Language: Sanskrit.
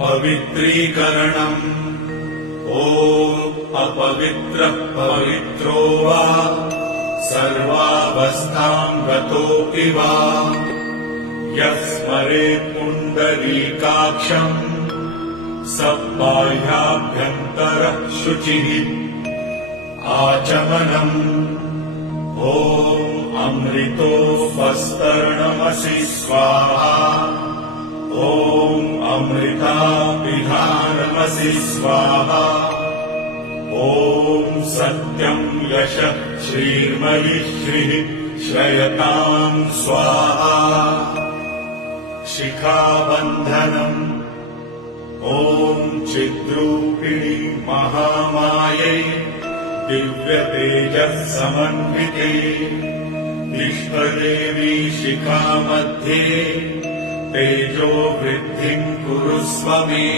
पवित्रीकरणम्। ॐ अपवित्रः पवित्रो वा सर्वावस्थाम् गतोऽपि वा यः स्मरेत् पुण्डरीकाक्षम् स बाह्याभ्यन्तरः शुचिः। आचमनम्। ॐ अमृतोपस्तरणमसि स्वाहा। ॐ अमृताभिधानमसि स्वाहा। ॐ सत्यम् यशः श्रीर्मयि श्रीः श्रयताम् स्वाहा। शिखाबन्धनम्। ॐ चिद्रूपिणि महामायै दिव्यतेजः समन्विते इष्टदेवी शिखा मध्ये तेजो वृद्धिम् कुरुष्व मे।